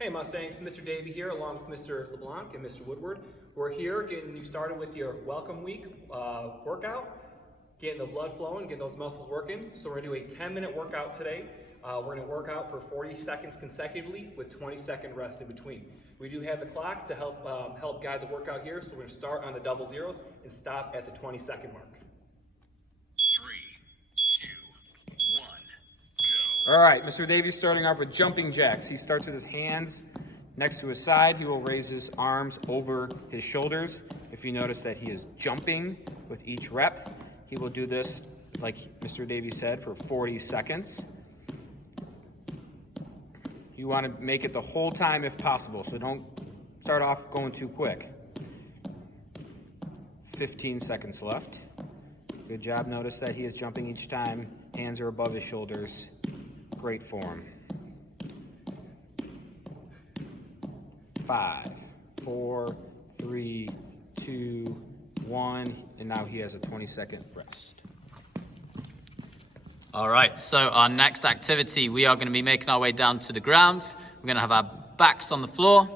Hey Mustangs, Mr. Davey here along with Mr. LeBlanc and Mr. Woodward. We're here getting you started with your welcome week workout, getting the blood flowing, getting those muscles working. So we're gonna do a 10-minute workout today. We're gonna work out for 40 seconds consecutively with 20-second rest in between. We do have the clock to help guide the workout here, so we're gonna start on the double zeros and stop at the 20-second mark. 3, 2, 1, go. All right, Mr. Davies starting off with jumping jacks. He starts with his hands next to his side. He will raise his arms over his shoulders. If you notice that he is jumping with each rep, he will do this, like Mr. Davies said, for 40 seconds. You want to make it the whole time if possible, so don't start off going too quick. 15 seconds left. Good job. Notice that he is jumping each time. Hands are above his shoulders. Great form. 5, 4, 3, 2, 1, and now he has a 20-second rest. All right, so our next activity, we are going to be making our way down to the ground. We're going to have our backs on the floor.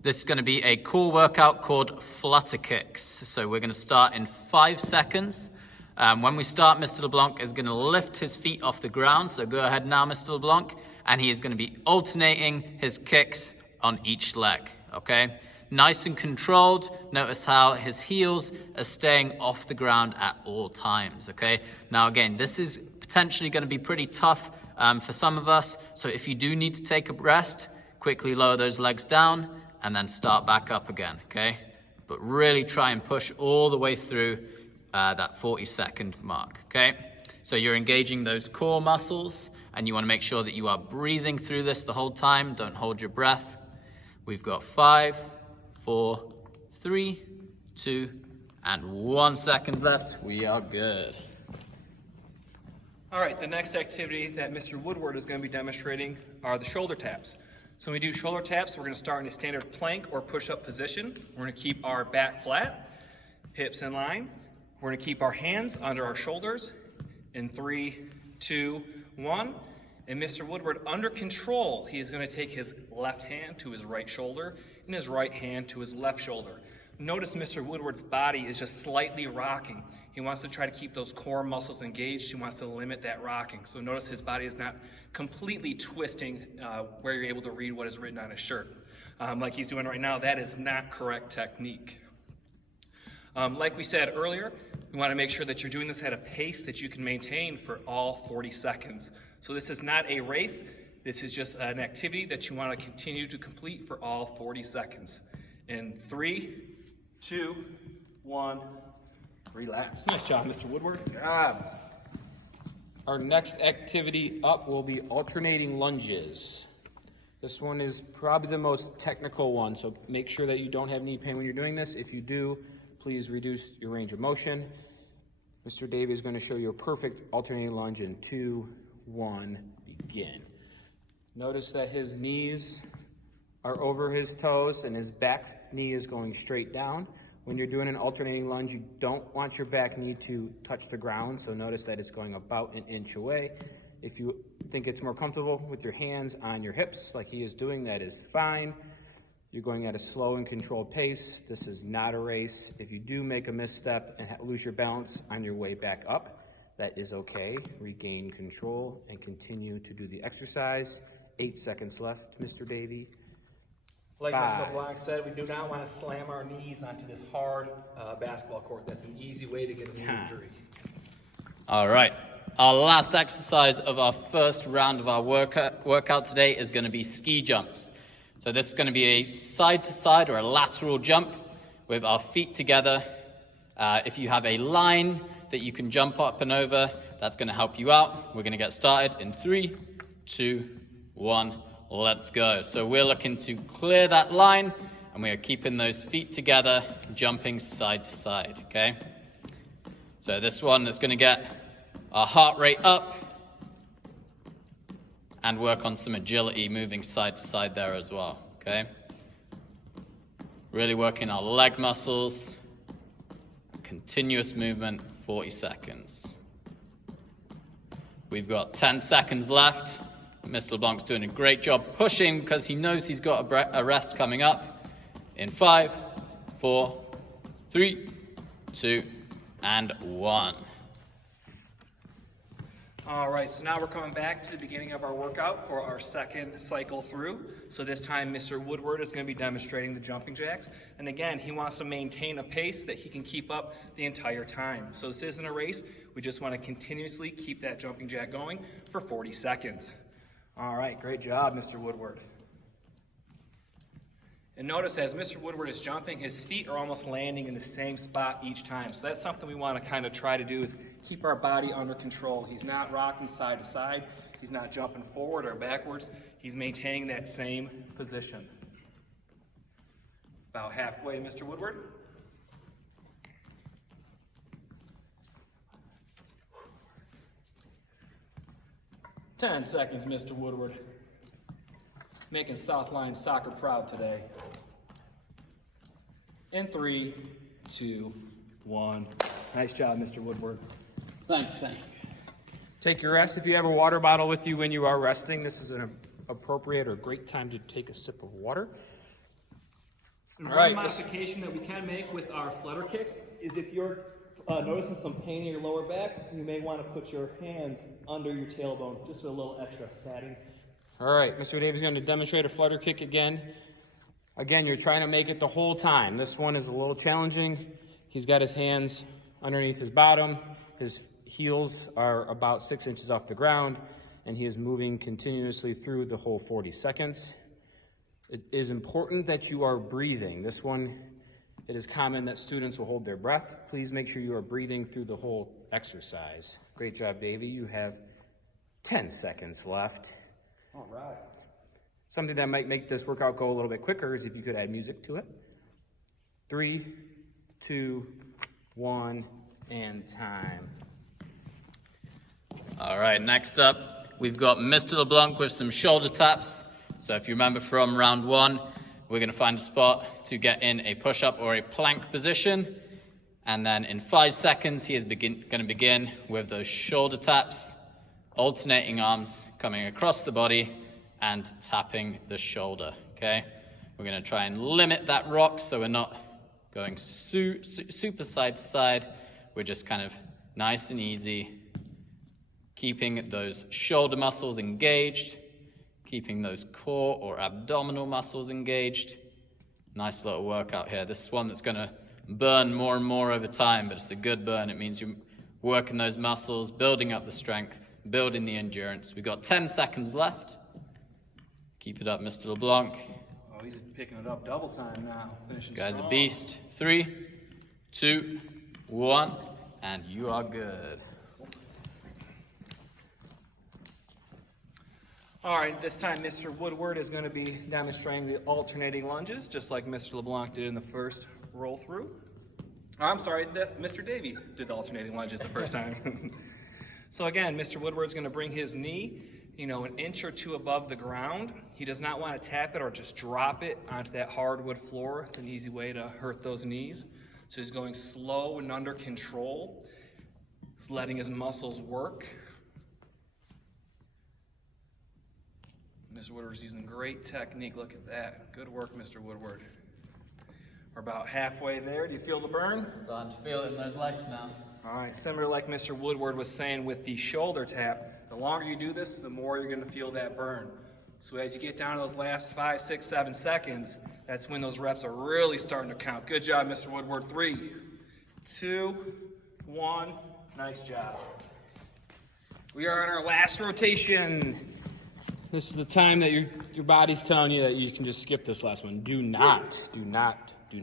This is going to be a cool workout called Flutter kicks. So we're going to start in 5 seconds. When we start, Mr. LeBlanc is going to lift his feet off the ground. So go ahead now, Mr. LeBlanc, and he is going to be alternating his kicks on each leg, okay? Nice and controlled. Notice how his heels are staying off the ground at all times, okay? Now again, this is potentially going to be pretty tough for some of us. So if you do need to take a rest, quickly lower those legs down and then start back up again, okay? But really try and push all the way through that 40-second mark, okay? So you're engaging those core muscles and you want to make sure that you are breathing through this the whole time. Don't hold your breath. We've got 5, 4, 3, 2, and 1 second left. We are good. All right, the next activity that Mr. Woodward is going to be demonstrating are the shoulder taps. So when we do shoulder taps, we're going to start in a standard plank or push-up position. We're going to keep our back flat, hips in line. We're going to keep our hands under our shoulders in 3, 2, 1. And Mr. Woodward, under control, he is going to take his left hand to his right shoulder and his right hand to his left shoulder. Notice Mr. Woodward's body is just slightly rocking. He wants to try to keep those core muscles engaged. He wants to limit that rocking. So notice his body is not completely twisting where you're able to read what is written on his shirt. Like he's doing right now, that is not correct technique. Like we said earlier, we want to make sure that you're doing this at a pace that you can maintain for all 40 seconds. So this is not a race. This is just an activity that you want to continue to complete for all 40 seconds. In 3, 2, 1, relax. Nice job, Mr. Woodward. Good job. Our next activity up will be alternating lunges. This one is probably the most technical one, so make sure that you don't have knee pain when you're doing this. If you do, please reduce your range of motion. Mr. Davey is going to show you a perfect alternating lunge in 2, 1, begin. Notice that his knees are over his toes and his back knee is going straight down. When you're doing an alternating lunge, you don't want your back knee to touch the ground, so notice that it's going about an inch away. If you think it's more comfortable with your hands on your hips like he is doing, that is fine. You're going at a slow and controlled pace. This is not a race. If you do make a misstep and lose your balance on your way back up, that is okay. Regain control and continue to do the exercise. 8 seconds left, Mr. Davey. Like Mr. LeBlanc said, we do not want to slam our knees onto this hard basketball court. That's an easy way to get a knee injury. All right. Our last exercise of our first round of our workout today is going to be ski jumps. So this is going to be a side-to-side or a lateral jump with our feet together. If you have a line that you can jump up and over, that's going to help you out. We're going to get started in 3, 2, 1. Let's go. So we're looking to clear that line and we are keeping those feet together, jumping side to side, okay? So this one is going to get our heart rate up and work on some agility moving side to side there as well, okay? Really working our leg muscles, continuous movement, 40 seconds. We've got 10 seconds left. Mr. LeBlanc's doing a great job pushing because he knows he's got a rest coming up. In 5, 4, 3, 2, and 1. All right, so now we're coming back to the beginning of our workout for our second cycle through. So this time, Mr. Woodward is going to be demonstrating the jumping jacks. And again, he wants to maintain a pace that he can keep up the entire time. So this isn't a race. We just want to continuously keep that jumping jack going for 40 seconds. All right, great job, Mr. Woodward. And notice as Mr. Woodward is jumping, his feet are almost landing in the same spot each time. So that's something we want to kind of try to do, is keep our body under control. He's not rocking side to side. He's not jumping forward or backwards. He's maintaining that same position. About halfway, Mr. Woodward. "10 seconds, Mr. Woodward. Making Southline Soccer proud today. In 3, 2, 1. Nice job, Mr. Woodward. Thank you, thank you. Take your rest. If you have a water bottle with you when you are resting, this is an appropriate or great time to take a sip of water. All right. One modification that we can make with our flutter kicks is if you're noticing some pain in your lower back, you may want to put your hands under your tailbone, just for a little extra padding. All right, Mr. Davis is going to demonstrate a flutter kick again. Again, you're trying to make it the whole time. This one is a little challenging. He's got his hands underneath his bottom. His heels are about 6 inches off the ground, and he is moving continuously through the whole 40 seconds. It is important that you are breathing. This one, it is common that students will hold their breath. Please make sure you are breathing through the whole exercise. Great job, Davey. You have 10 seconds left. All right. Something that might make this workout go a little bit quicker is if you could add music to it. 3, 2, 1, and time. All right, next up, we've got Mr. LeBlanc with some shoulder taps. So if you remember from round 1, we're going to find a spot to get in a push-up or a plank position. And then in 5 seconds, he is going to begin with those shoulder taps, alternating arms coming across the body and tapping the shoulder, okay? We're going to try and limit that rock so we're not going super side to side. We're just kind of nice and easy, keeping those shoulder muscles engaged, keeping those core or abdominal muscles engaged. Nice little workout here. This is one that's going to burn more and more over time, but it's a good burn. It means you're working those muscles, building up the strength, building the endurance. We've got 10 seconds left. Keep it up, Mr. LeBlanc. Oh, he's picking it up double time now. This guy's a beast. 3, 2, 1, and you are good. All right, this time Mr. Woodward is going to be demonstrating the alternating lunges, just like Mr. LeBlanc did in the first roll through. I'm sorry, Mr. Davey did the alternating lunges the first time. So again, Mr. Woodward's going to bring his knee, an inch or two above the ground. He does not want to tap it or just drop it onto that hardwood floor. It's an easy way to hurt those knees. So he's going slow and under control. He's letting his muscles work. Mr. Woodward's using great technique. Look at that. Good work, Mr. Woodward. We're about halfway there. Do you feel the burn? Starting to feel it in those legs now. All right, similar like Mr. Woodward was saying with the shoulder tap, the longer you do this, the more you're going to feel that burn. So as you get down to those last 5, 6, 7 seconds, that's when those reps are really starting to count. Good job, Mr. Woodward. 3, 2, 1. Nice job. We are on our last rotation. This is the time that your body's telling you that you can just skip this last one. Do not.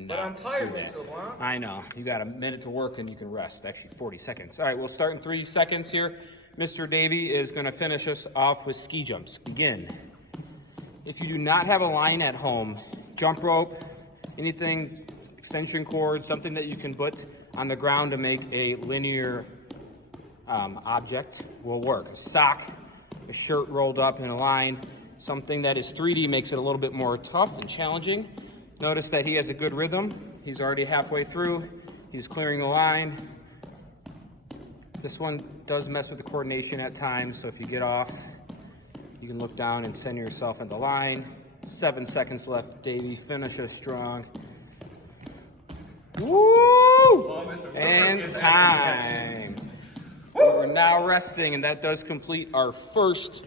But I'm tired, Mr. LeBlanc. I know. You got a minute to work and you can rest. Actually, 40 seconds. All right, we'll start in 3 seconds here. Mr. Davey is going to finish us off with ski jumps. Begin. If you do not have a line at home, jump rope, anything, extension cord, something that you can put on the ground to make a linear object will work. A sock, a shirt rolled up in a line, something that is 3D makes it a little bit more tough and challenging. Notice that he has a good rhythm. He's already halfway through. He's clearing the line. This one does mess with the coordination at times, so if you get off, you You can look down and center yourself in the line. 7 seconds left, Davey. Finish us strong. Woo! And time. We're now resting, and that does complete our first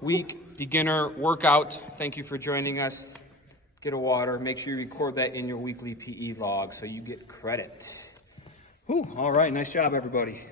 week beginner workout. Thank you for joining us. Get a water. Make sure you record that in your weekly PE log so you get credit. Whew, all right, nice job, everybody.